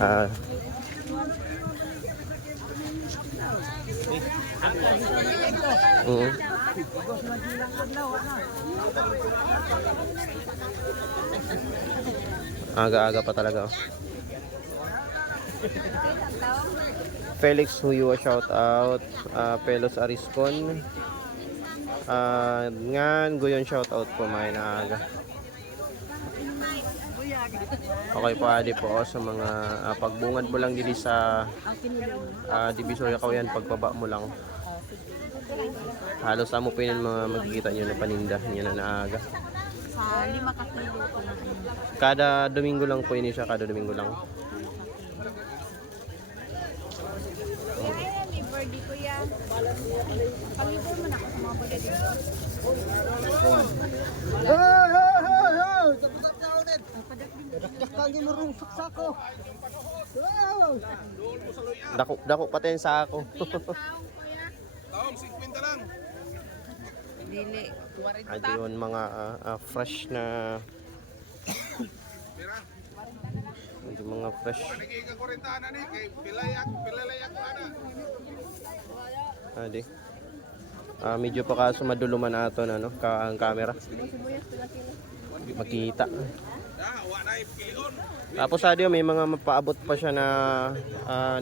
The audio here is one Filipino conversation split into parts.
Ah, mm. Aga-aga pa talaga. Oh. Felix Huyua, shout out. Pelos Ariscon. Ngan Guyon, shout out po may naaga. Okay po adi po sa mga pagbungad mo lang dili sa Divisoria Cauyan, pagbaba mo lang. Halos amo pa yun mga makikita nyo na paninda nyo na naaga. Sa 5 ka kilo po. Kada Domingo lang po yun siya, kada Domingo lang. Birthday ko yan. Palibor mo na ako sa mga bagay dito. Dako pati sa ako. Taong 50 lang. Dili. Ito yun mga fresh na ito mga fresh. Nagiging 40 na ni kay pilayak ana. Adi. Medyo pa kaso maduluman ato na no ang camera. Makita. Wa na pilion. Tapos adio may mga mapaabot pa siya na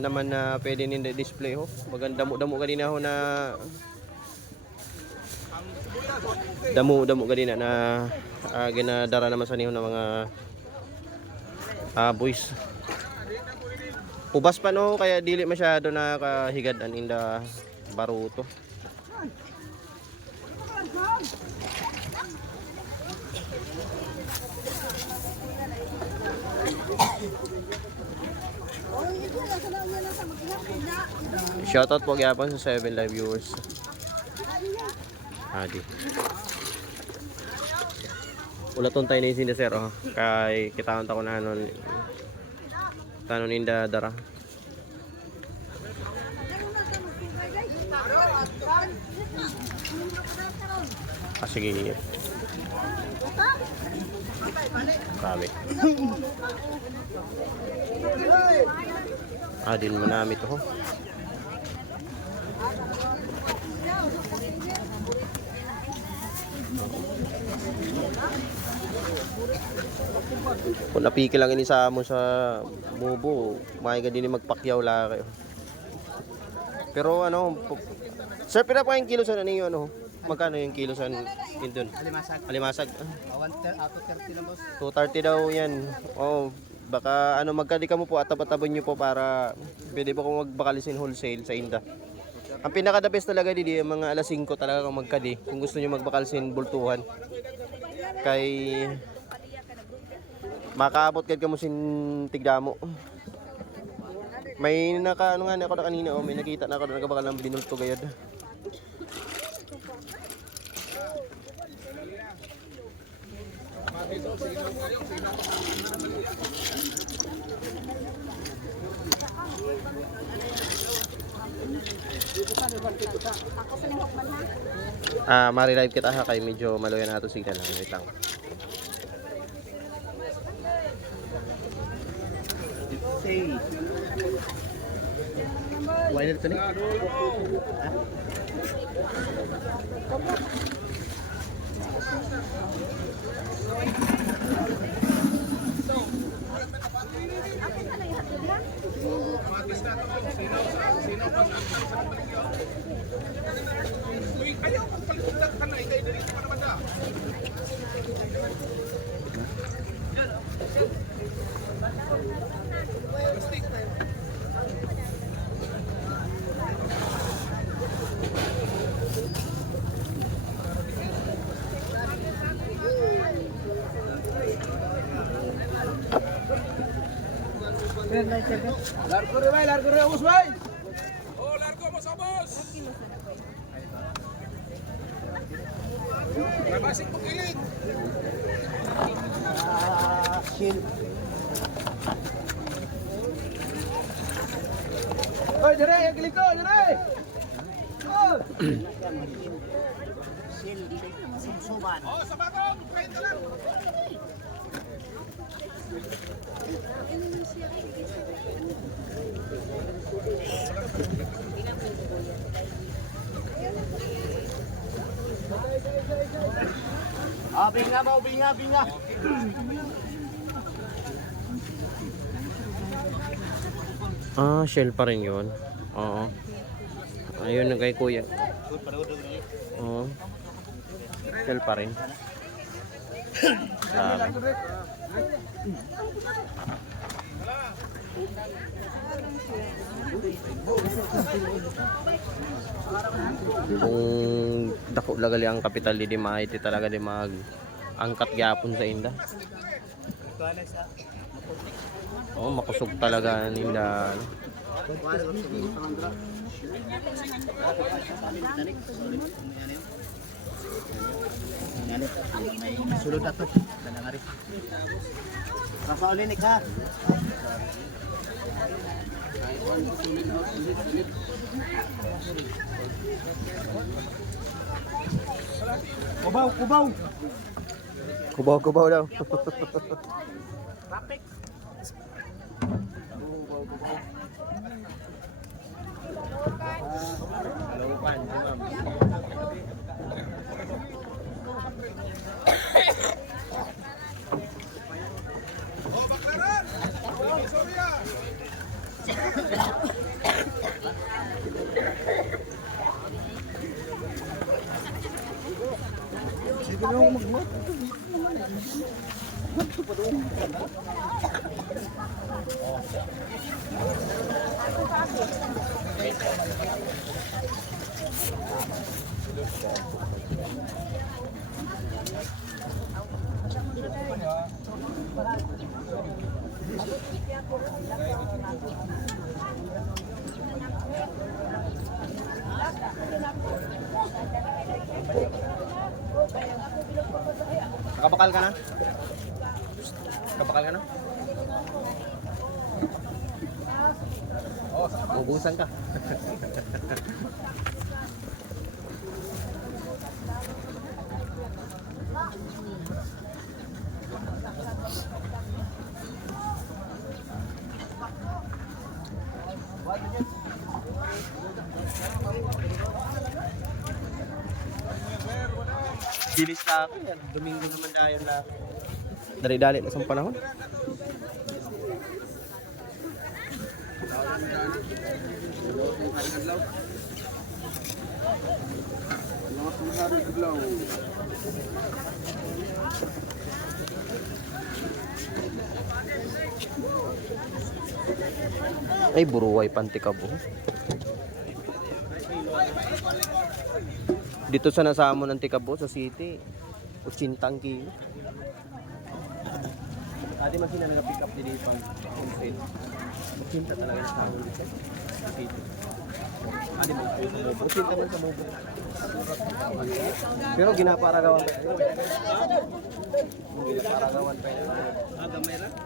naman na pwede ninde display ho. Magandamo-damo kanina ho na damo kanina na ginadara naman sa niyo ng mga boys. Ubas pa no kaya dili masyado na kahigadan inda baruto. Shoutout po gyapon sa 7 live viewers. Adi. Ulaton tayo ni sinda sir oh. Kay kitaon ta ko na nun tanon inda dara. Sige. Sabi. Din manami to. Kung napiki lang ini sa mo sa mubo, may ga din magpakyaw la kayo. Pero ano, sir, pila pa yung kilo sa ninyo ano? Magkano yung kilo sa indon? Alimasag. 230 lang boss. 230 daw yan. Oh, baka ano magkadi ka mo po atab-atabon niyo po para pwede po kung magbakalisin wholesale sa Inda. Ang pinaka the best talaga didi mga alas 5 talaga kung magkadi kung gusto niyo magbakalisin bultuhan. Kay makaabot kad kamo sin tigdamo. May naka ano nga ako na kanina oh, may nakita na ako na nagabakal ng binulto gayad. Mari-live kita ha kay medyo maluyan nato signal lang. Wait lang. Say. Why did it? Ayaw magpalitan ka na ide dito pa naman da. Largo rin, boss, bay. Oh, largo mo sa boss. Nabasik mo kilig. Shield. Oy, dire, kilig ko, dire. Oh. Shield, susuban. Oh, sa bato, 30 lang. Ah, binga mo, binga, binga. Ah, shell pa rin yun. Oo. Ayun na kay kuya. Oo. Shell pa rin. Grabe. Kung dako lagali ang kapital di maiti talaga di mag angkat gyapon sa inda. Oh, makusog talaga nila. Sulod na to. Kanangari. Rasa ulinik ha. Kubaw, kubaw. Kubaw-kubaw daw. Oh, baklaran! Sorya! Nakabakal ka na? Nakabakal ka na? Ubusan ka. Bilis na ako yan. Domingo naman tayo na. Dali-dali na sa panahon. Ay, buruway panti ka buho. Dito sa nasamo ng Tikabo sa city, 80 kilo. Ate man sila nga pick up dito pang wholesale. 80 talaga yung nasamo dito sa city. Ate man po sa Mobo. 80 man sa Mobo. Pero ginaparagawan pa yun. Ginaparagawan pa yun. Gamay lang?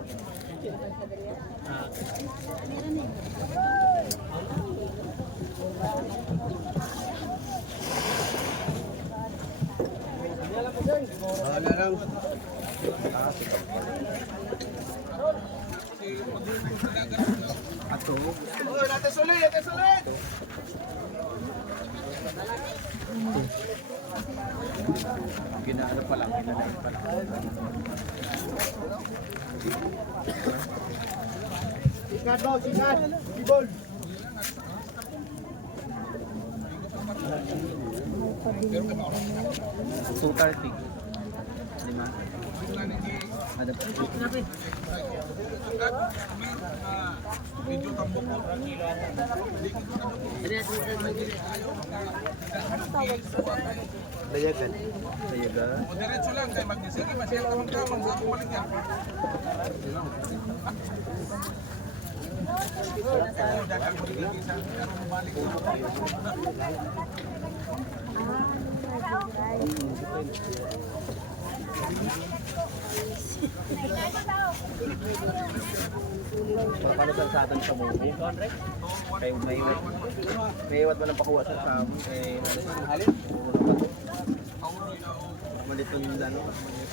Larang. Ato. Oh, natin sulit, natin sulit! Ginaano pa lang, ginaano pa lang. Sikat mo, sikat! Bibol! $230. 5. Ada pa. Medyo tambok ko. Dayagan. Dayagan. O diretso lang, kaya mag-sige, masiyang tamang-tamang sa kumalit niya. Paano sa atin sa mo? Kayo may iwat mo ng pakuha sa amin. Halin? Malito yung ano,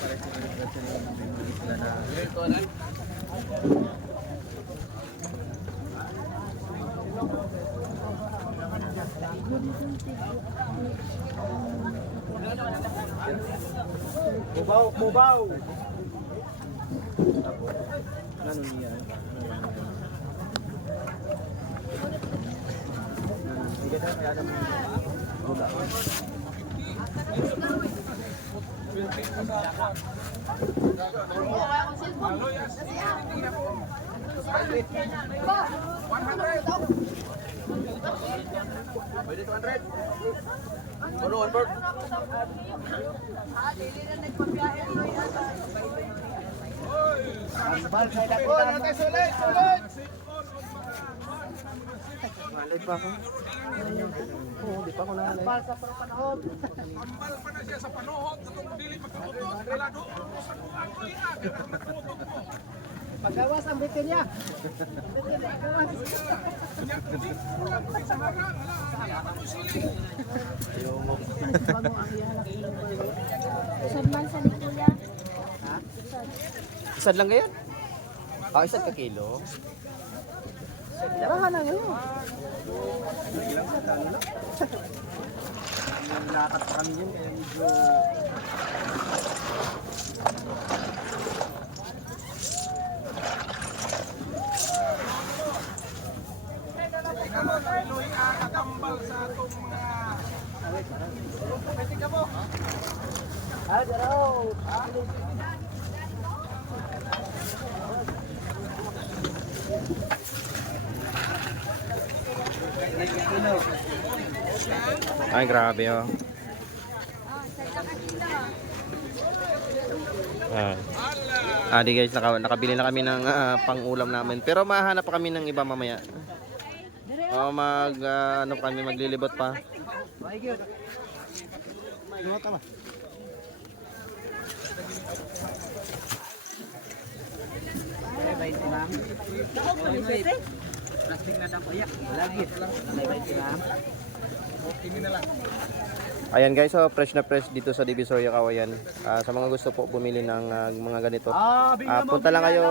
parang yung agriculture yung isla na. Bubaw, bubaw! Ano niya? Hindi ka kaya naman buga. Pwede 200. Ano, Albert? Ambal sa dako, natin sulit, sulit. Malay pa ako. Oo, di pa ako na. Ambal sa panahon. Ambal pa na siya sa panuhot, katong dili magkamutot, wala doon sa kuha ko yan, ang nagkamutot mo. Pagawas ang bitin niya. Sa harang, hala, ano sili. Isang man sa ni kuya. Isad lang ngayon? Ah, isad ka kilo. Tarahan na ngayon. Lakad pa kami yun, kaya medyo... Pinoy kakatambal sa atong mga... Pwede ka mo? Ay, grabe oh. Di guys, nakabili na kami ng pang-ulam namin. Pero mahanap pa kami ng iba mamaya. Ano pa kami, maglilibot pa. Ayan guys, so fresh na fresh dito sa Divisoria, Kawayan. Sa mga gusto po bumili ng mga ganito, punta lang kayo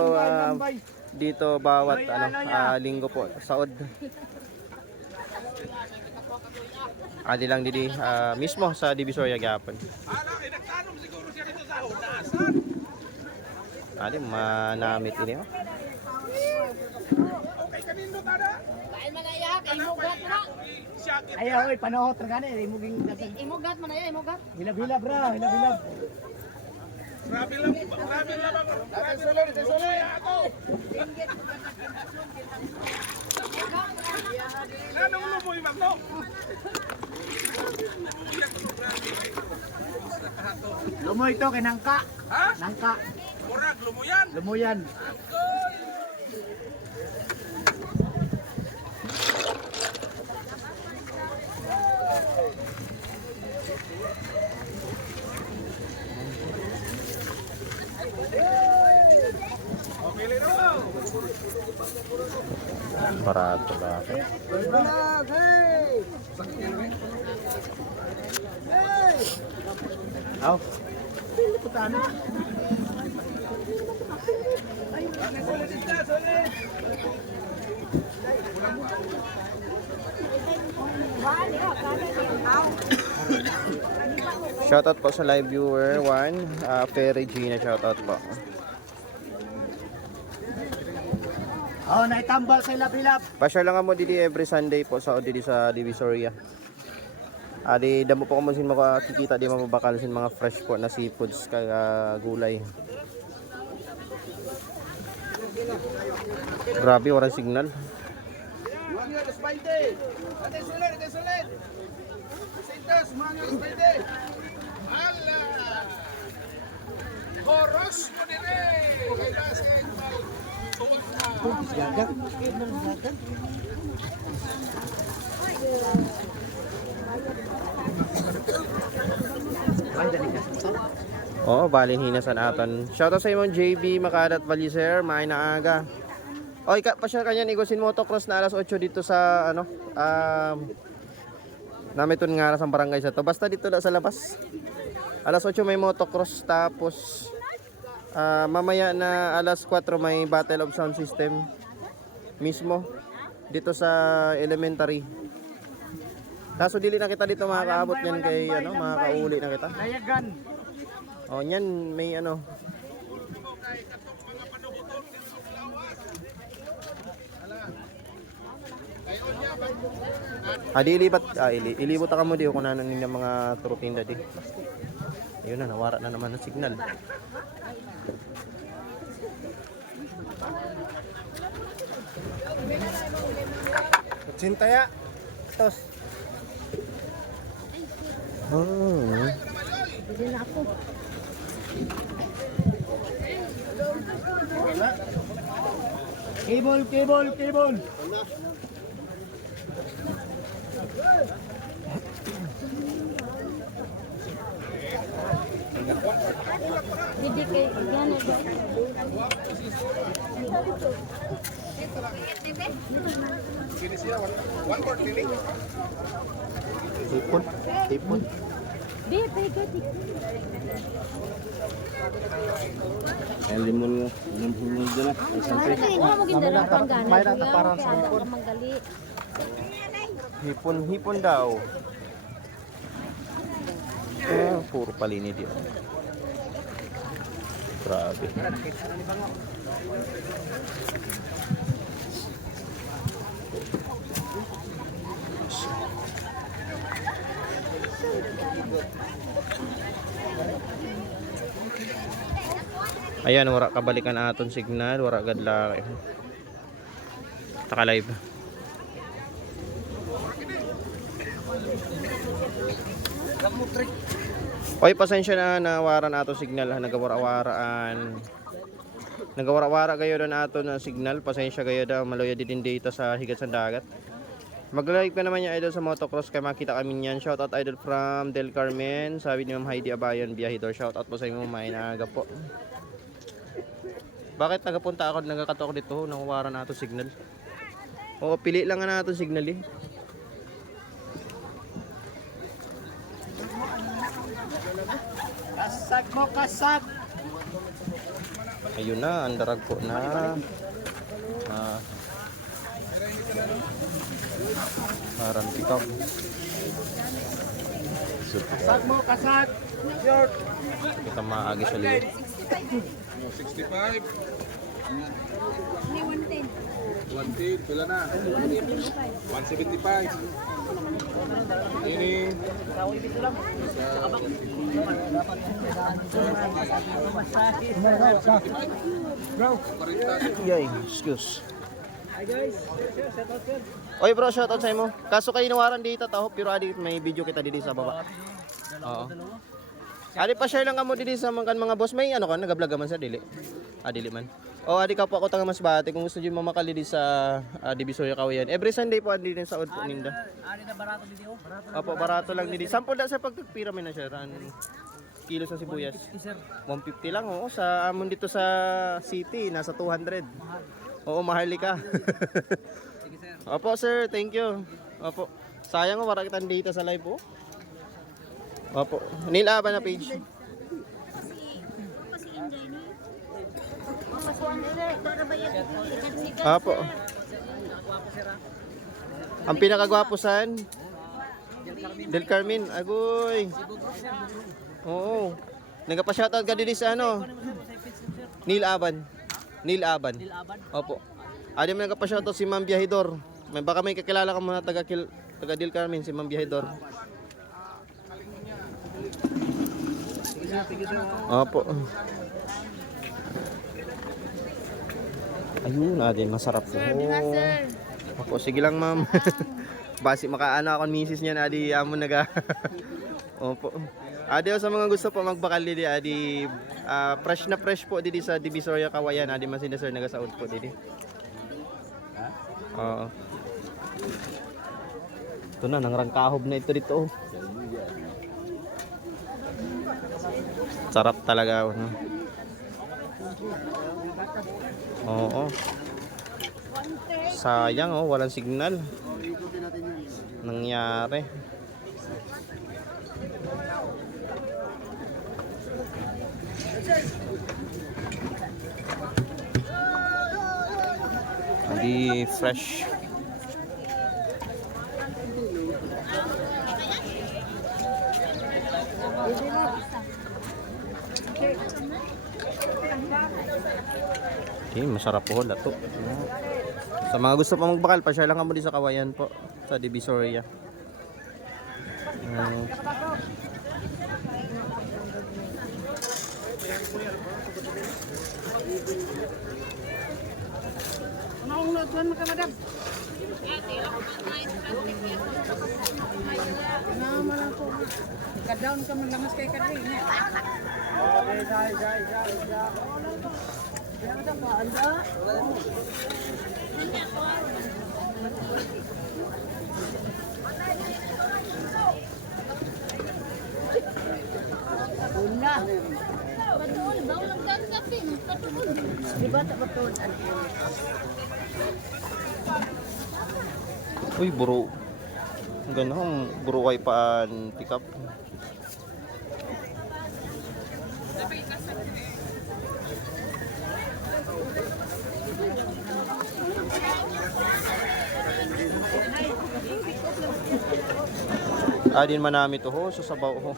dito bawat linggo po sa Od. Adi lang didi mismo sa Divisoria gapon. Hala, nagtanong siguro siya dito sa hunasan. Adi manamit ini oh. Okay, kanino tada? Kain man iya, kay imugat mo na. Syakit. Ayaw, panahon trangani, imuging Imugat man iya, imugat. hilab-hilab ra, hilab-hilab. Grabe lang, grabe lang. Grabe sulit, sulit ako. Nanong lumoy magno? Lumoy to kay nangka. Ha? Nangka, Murag, lumuyan. lumuyan. Okay, Lino. Barato ba? Aw. Putan. Shoutout po sa live viewer 1, Ferry Gina, shoutout po. Oh, naitambal sa hilab-hilab. Pasyal lang mo didi every Sunday po sa didi sa Divisoria. Adi damo po kamo sin makikita di mababakal sin mga fresh po na seafoods kaya gulay. Grabe walang signal. Mga nyo, despaite. Ate sulit, ate sulit. Sintas, mga nyo, despaite. Hala. Horos mo dire. Kay Lasing. Tuwag na. Gagang. Oo, balin hinasan aton. Shoutout sa imong JB Makadat Valiser, may naaga. Oy, pasyal kanyan igusin motocross na alas 8 dito sa namitun nga sa barangay sa to. Basta dito na sa labas. Alas 8 may motocross, tapos mamaya na alas 4 may battle of sound system mismo dito sa elementary. Kaso dili na kita dito makakaabot yan kay ano, makakauli na kita. Layagan. Oh, yan may ano. Ilibot ka mo di kung ano ng mga turutinda di. Ayun na, nawara na naman ng signal. Cintaya. Tos. Oh. Hindi na ako. Cable. Hindi kay yan ba? Tipon. Di, pwede. Ang limon mo. Limon dyan na. Wala mo gindara pang gana. May nata parang sa hipon. Manggali. Hipon daw. Puro palini di. Grabe. Ayan, wala kabalikan aton signal, wala gadla. Taka live. Oy, pasensya na nawaran ato signal, nagawara-waraan. Nagawara-wara kayo na ato na signal, pasensya kayo da maloya din data sa higat sa dagat. Mag-live ka naman yung idol sa motocross kaya makita kami niyan. Shoutout idol from Del Carmen. Sabi ni Ma'am Heidi Abayon, biyahidor. Shoutout po sa inyo, may naaga po. Bakit nagapunta ako, nagakato ako dito, nawawaran na ito signal. Oo, pili lang nga na ito signal eh. Kasag mo, kasag. Ayun na, andarag po na. Parang pikap. Kasag mo, kasag. Short. Kita maagi sa liyo. 65. Ni 110. 110. Pila na? 175. Ini. Yay, excuse. Oy bro, shoutout sa imo. Kaso kayo nawaran dito taho, pero adi may video kita dito sa baba. Oo. Adi pa share lang kamo dito sa mga boss. May ano ka, nag-vlog man sa dili. Dili man. O adi ka po ako taga Masbate kung gusto niyo mamakali di sa Divisoria Kawayan. Every Sunday po adi din sa Oud po ninda. Ani na barato dito. Opo, barato lang dito. Sample da sa pagpira may na siya ran kilo sa sibuyas. 150 lang oo. Sa amon dito sa city nasa 200. Oo, mahali ka. Opo sir, thank you. Opo. Sayang wala kitang data sa live po. Opo. Nila ba na page? Opo. Ang pinakagwapo san? Del Carmen. Agoy. Oo. Nagpa-shoutout ka din sa ano? Neil Aban. Opo. Adi mo nagpa-shoutout si Ma'am Biyahidor. May baka may kakilala ka muna taga Del Carmen si Ma'am Biyahidor. Opo. Ayun, adin masarap po. Opo, sige lang ma'am. Basi makaano ako misis niya na adi amo naga. Opo. Adi sa mga gusto po magbakal didi adi fresh na fresh po didi sa Divisoria Kawayan. Adi man sina sir nagasaud po didi. Oo. Ito na, nangrangkahob na ito dito. Sarap talaga. No? Oo. Sayang oh, walang signal. Nangyari. Hindi fresh. Okay, masarap po lato. Sa mga gusto pa magbakal, pa-share lang kamo di sa Kawayan po sa Divisoria. Ano ang lutuan mo ka, madam? Nama lang po. Ka-down ka man lamas kay Kadri. Uy, buro. Ang ganang buro kay paan tikap. Adin man namin to ho, sa sabaw ho.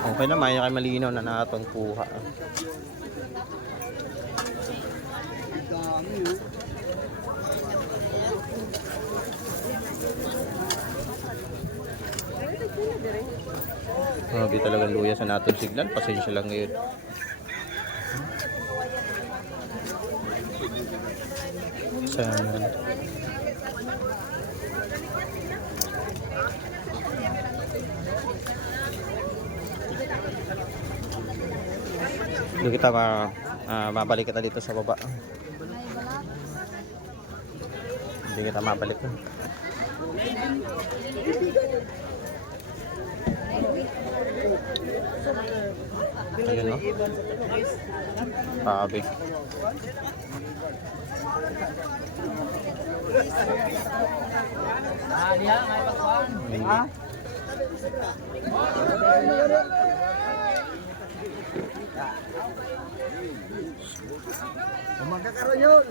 Okay na, may kay malinaw na natong kuha. Grabe talagang luya sa natong signal. Pasensya lang ngayon. Sana. Hindi kita mabalik kita dito sa baba. Hindi kita mabalik. Ayun no. Sabi. Ha? Magkakaroon yun.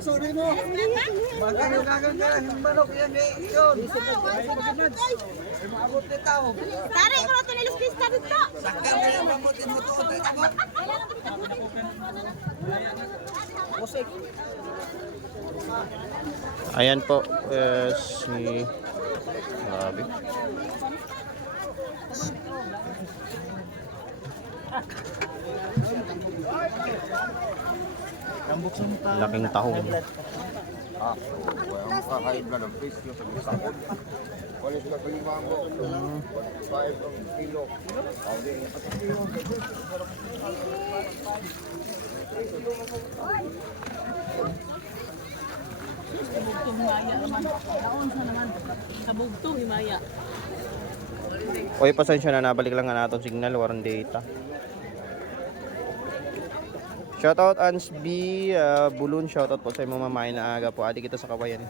Usunin mo. Magkakaroon kagagalan. Yung manok yan eh. Yun. Ay maabot na tao. Tari ko na ito niluspis ka dito. Sakal na yung mamutin mo to. Musik. Ayan po si Grabe. Laking tahong. Kakain na ng fish yung sabi-sakot. Wala sila kalimang mo. 5 ang kilo. Kabugtong himaya naman. Naon sa naman. Kabugtong himaya. Oy, pasensya na, nabalik lang nga natin signal, walang data. Shoutout Ans B, Bulun, shoutout po sa mga mamahay na aga po. Adi kita sa Kawayan.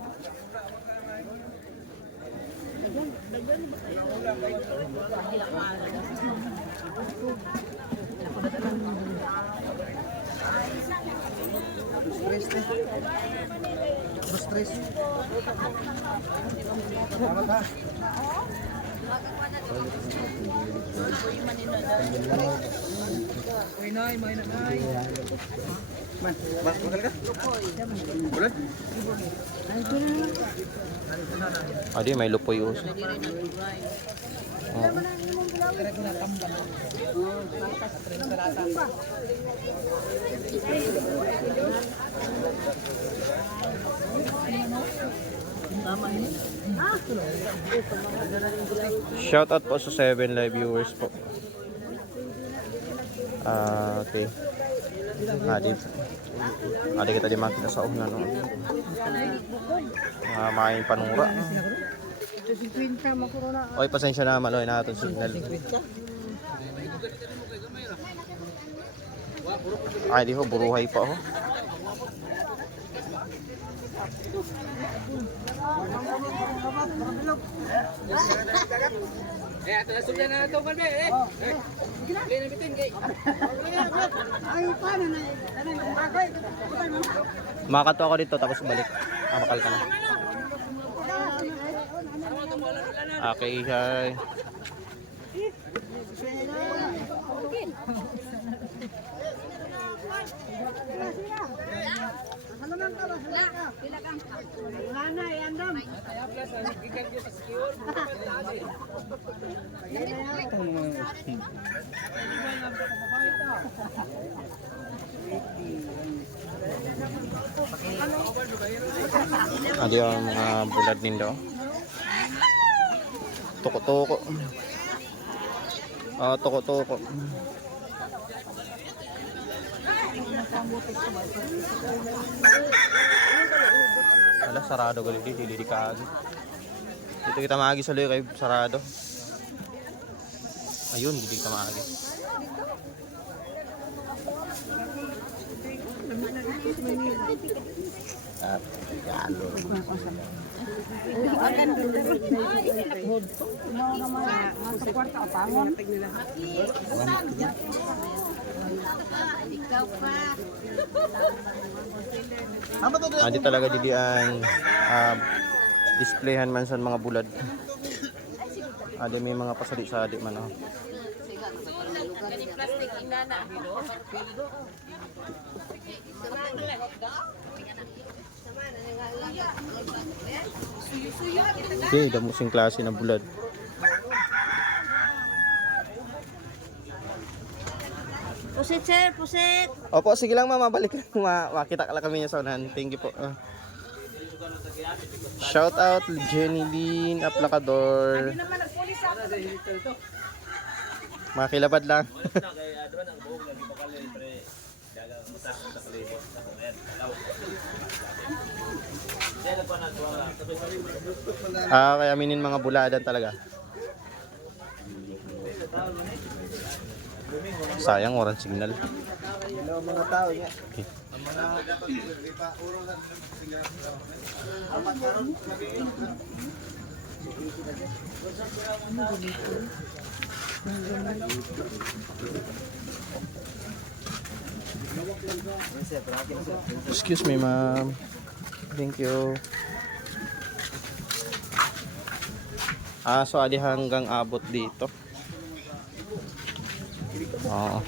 Stress. Adi, may lupoy uso. Shoutout po sa 7 live viewers po. Okay. Adi kita di makita sa una no. Maing panura. Oy, pasensya na maloy na aton signal. Ay, di ho buruhay pa ho. Ato na sundan na ito, Kalbe. Kaya na bitin, kay. Makato ako dito tapos balik. Makal ka na. Okay, hi. Adi yung mga bulad nindo. Toko-toko. Toko-toko. Ala, sarado gali di, dili ka. Dito kita maagi sa luyo kay sarado. Ayun, dili ka maagi. Adi talaga dili ang displayhan man sa mga bulad. Adi may mga pasadi-sadi man oh. Okay, damo sing klase ng bulad. Pusit sir, pusit. Opo, sige lang mama, balik lang. Makita ka lang kami niya sa unahan. Thank you po. Shout out Jenny Lynn Aplacador. Makilabad lang. Kaya aminin mga buladan talaga. Sayang walang signal. Mga tao niya. Okay. Excuse me, ma'am. Thank you. So adi hanggang abot dito. Oo.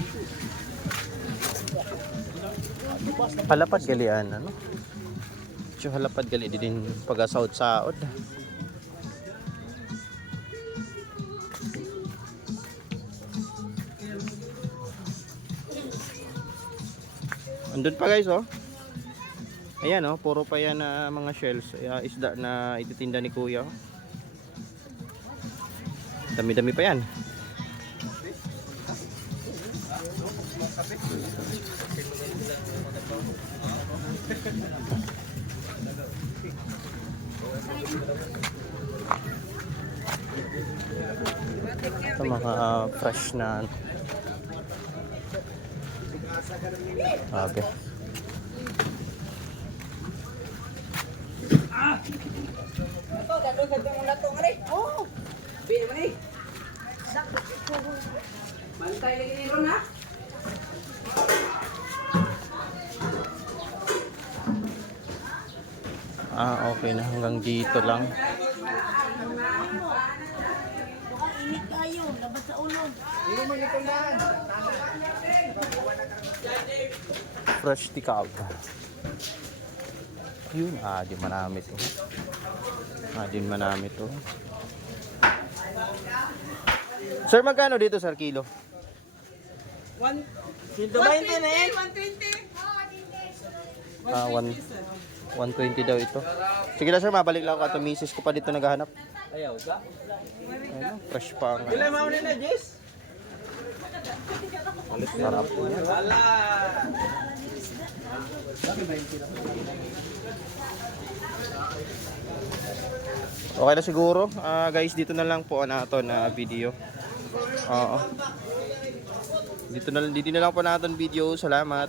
Halapad galian ano? Medyo halapad gali din pag-saod-saod. Andun pa guys oh. Ayan oh, puro pa yan na mga shells, isda na ititinda ni Kuya. Dami-dami pa yan. Ito mga fresh na okay. Oh! Biya mo ni. Bantay lagi ni Ron ha? Okay na hanggang dito lang. Init kayo, labas sa ulog. Fresh tikaw. Yun, di manamit oh. Din manamit oh. Sir, magkano dito sir kilo? 120 na yan. 120 daw ito. Sige na sir, mabalik lang ako. Ito misis ko pa dito naghahanap. Ayaw ka? Ayun, fresh pa ang Ilan mo na Jess? sarap. Wala. Okay na siguro. Guys, dito na lang po nato na video. Oo. Dito na lang po natin video. Salamat.